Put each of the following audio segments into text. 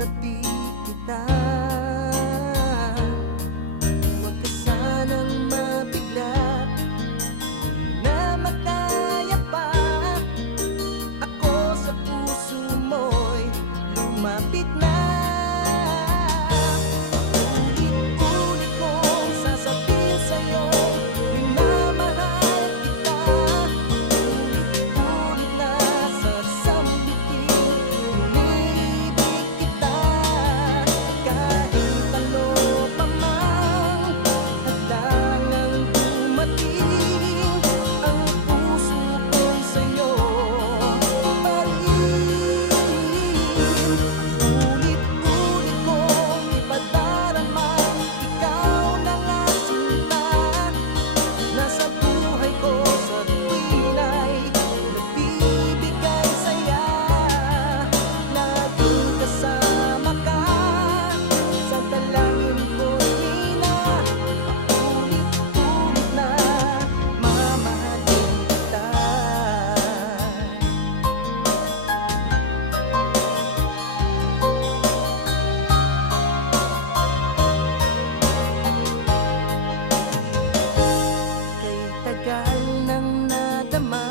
tabi kita. Huwag ka sanang mabigla, di na makaya pa. Ako sa puso mo'y lumapit na. Ulit-ulit kong sasabihin sa'yo, minamahal kita. Ulit-ulit na sasambitin, inibig kita. Kahit ano pa mang hadlangang dumating, ang puso ko'y sa'yo pa rin. Ulit-ulit kong ipadarama, ikaw na nga sinta. Nasa buhay ko sa tuwin ay nagbibigay saya. Laging kasama ka sa dalangin ko'y ina. Paulit-ulit na mamahalin kita. Kay tagal nang nadama,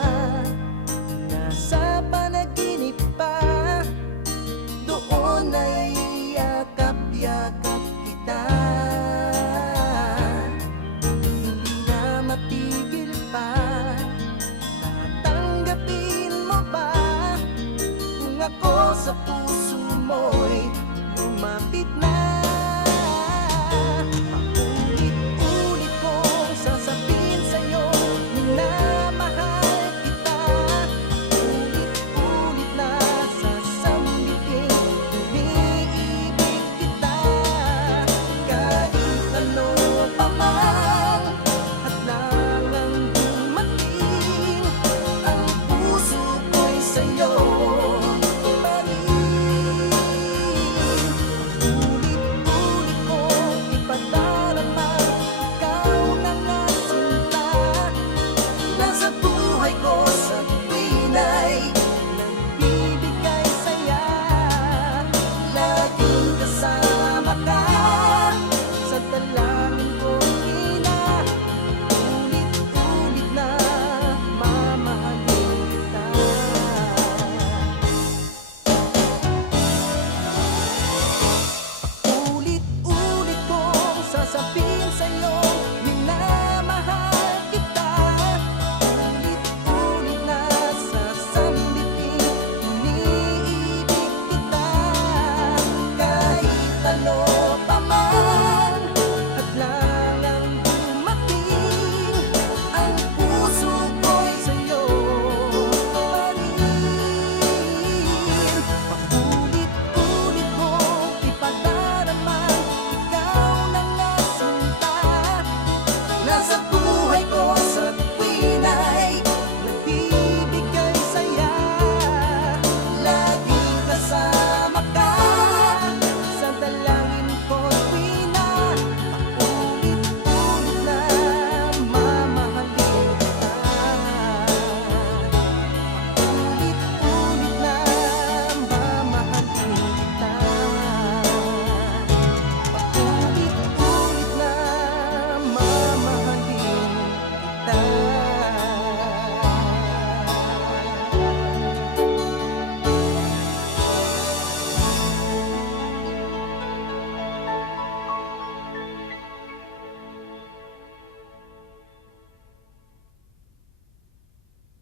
nasa panaginip pa. Doon ay yakap-yakap kita. Hindi na mapigil pa, tatanggapin mo ba kung ako sa puso mo'y lumapit na?